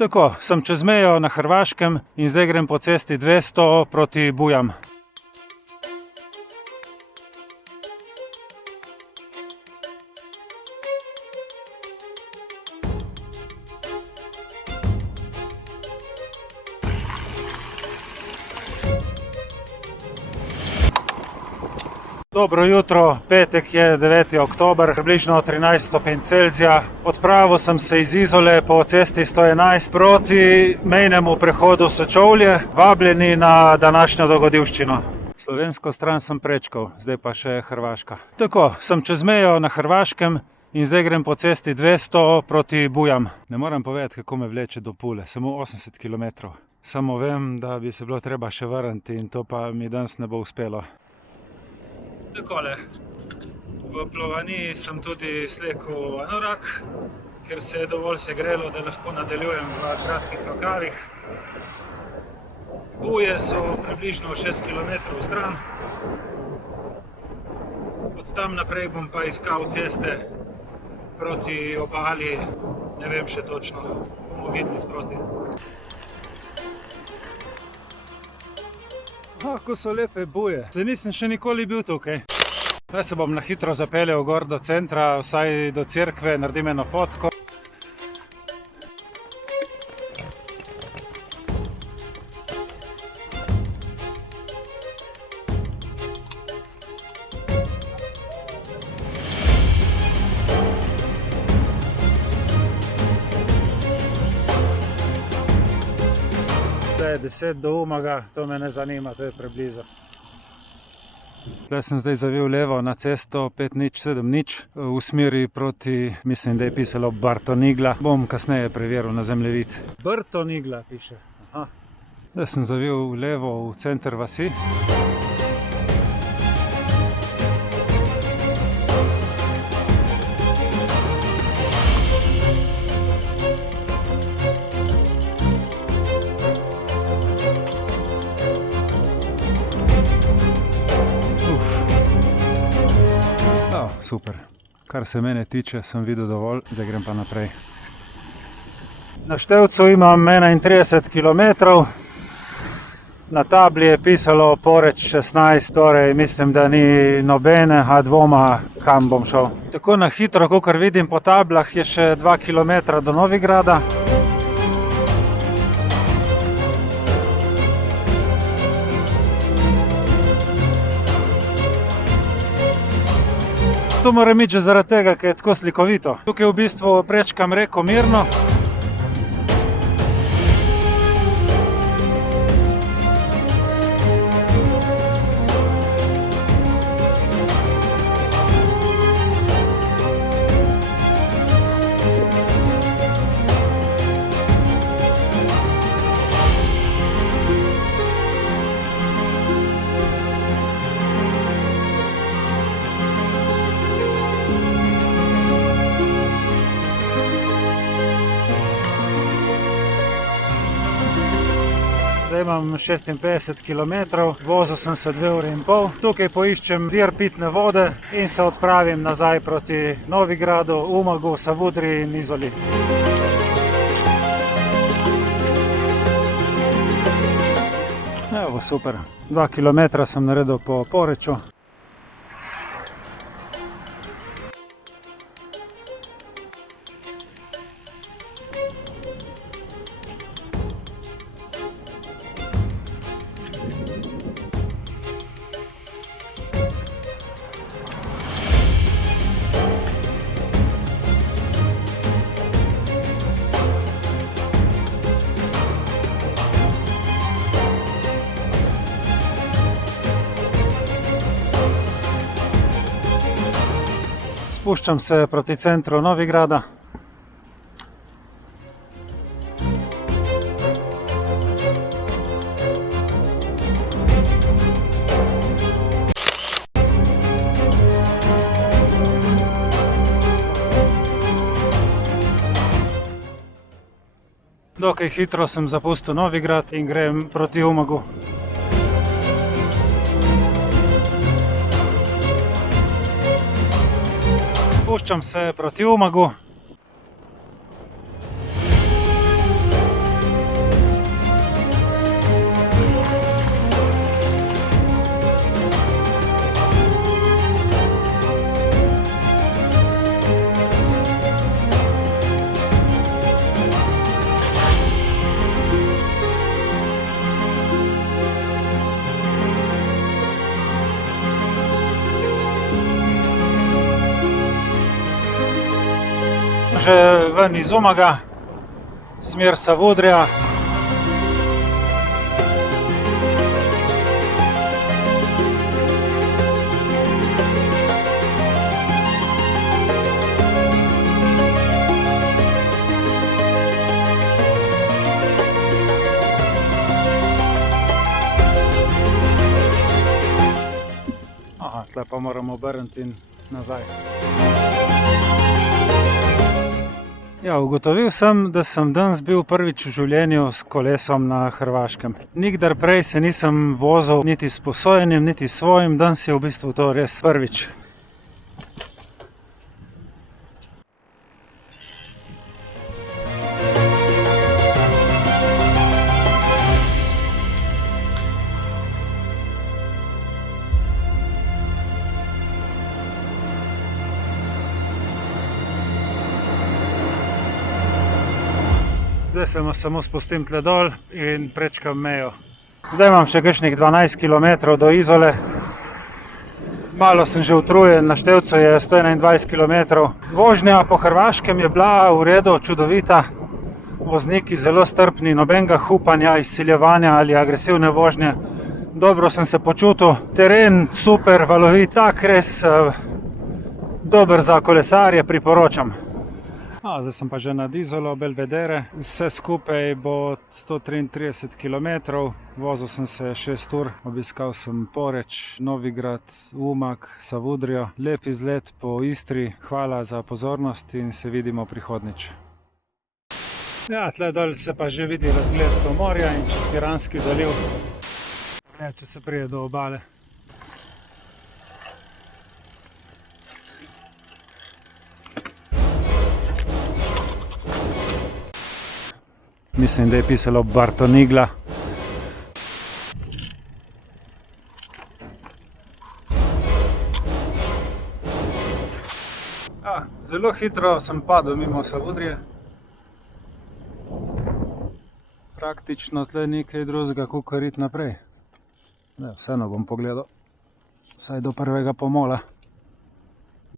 Tako, sem čez mejo na Hrvaškem in zdaj grem po cesti 200 proti Bujam. Dobro jutro, petek je 9. oktober, približno 13 stopinj Celzija. Odpravil sem se iz Izole po cesti 111 proti mejnemu prehodu Sečovlje, vabljeni na današnjo dogodivščino. Slovensko stran sem prečkal, zdaj pa še Hrvaška. Tako, sem čez mejo na Hrvaškem in zdaj grem po cesti 200 proti Bujam. Ne moram povedati, kako me vleče do Pule, samo 80 km. Samo vem, da bi se bilo treba še vrniti in to pa mi danes ne bo uspelo. Takole, v Plovaniji sem tudi slekel anorak, ker se je dovolj segrelo, da lahko nadaljujem v kratkih rokavih. Buje so približno 6 km stran. Od tam naprej bom pa iskal ceste proti obali, ne vem še točno, bomo videli sproti. Kako so lepe Buje. Zdaj nisem še nikoli bil tukaj. Zdaj se bom na hitro zapeljal gor do centra, vsaj do cerkve, naredim eno fotko. To je 10 do Umaga, to me ne zanima, to je preblizu. Tukaj sem zdaj zavil levo na cesto 5070 v smeri proti, mislim, da je pisalo Bartonigla. Bom kasneje preveril na zemljevid. Bartonigla piše. Aha. Zdaj sem zavil levo v center vasi. Super. Kar se mene tiče, sem videl dovolj, zdaj grem pa naprej. Na števcu imam 31 km, na tabli je pisalo Poreč 16, torej mislim, da ni nobenega dvoma, kam bom šel. Tako na hitro, kakor vidim po tablah, je še 2 km do Novigrada. To moram iti že zaradi tega, ker je tako slikovito. Tukaj v bistvu prečkam reko mirno. Zdaj imam 56 km, vozil sem se 2 ure in pol. Tukaj poiščem vir pitne vode in se odpravim nazaj proti Novigradu, Umagu, Savudriji in Izoli. Evo, super. 2 km sem naredil po Poreču. Spuščam se proti centru Novigrada. Dokaj hitro sem zapustil Novigrad in grem proti Umagu. Spuščam se proti Umagu. že ven iz Umaga, smer Savudrija. Aha, tle pa moramo obrniti in nazaj. Ja, ugotovil sem, da sem danes bil prvič v življenju s kolesom na Hrvaškem. Nikdar prej se nisem vozil niti s posojenim, niti svojim, danes je v bistvu to res prvič. Zdaj se samo spustim tle dol in prečkam mejo. Zdaj imam še kakšnih 12 km do Izole. Malo sem že utrujen, na števcu je 121 km. Vožnja po Hrvaškem je bila v redu, čudovita. Vozniki zelo strpni, nobenega hupanja, izsiljevanja ali agresivne vožnje. Dobro sem se počutil, teren super, valovit, tak res dober za kolesarje, priporočam. Zdaj sem pa že nad Izolo, Belvedere. Vse skupaj bo 133 km. Vozil sem se 6 ur, obiskal sem Poreč, Novigrad, Umag, Savudrijo. Lep izlet po Istri. Hvala za pozornost in se vidimo prihodnjič. Ja, tle dol se pa že vidi razgled do morja in čez Piranski zaliv. Če se pride do obale. Mislim, da je pisalo Bartonigla. Zelo hitro sem padel mimo Savudrije. Praktično tle nekaj drugega, kakor iti naprej. Vseeno bom pogledal vsaj do prvega pomola.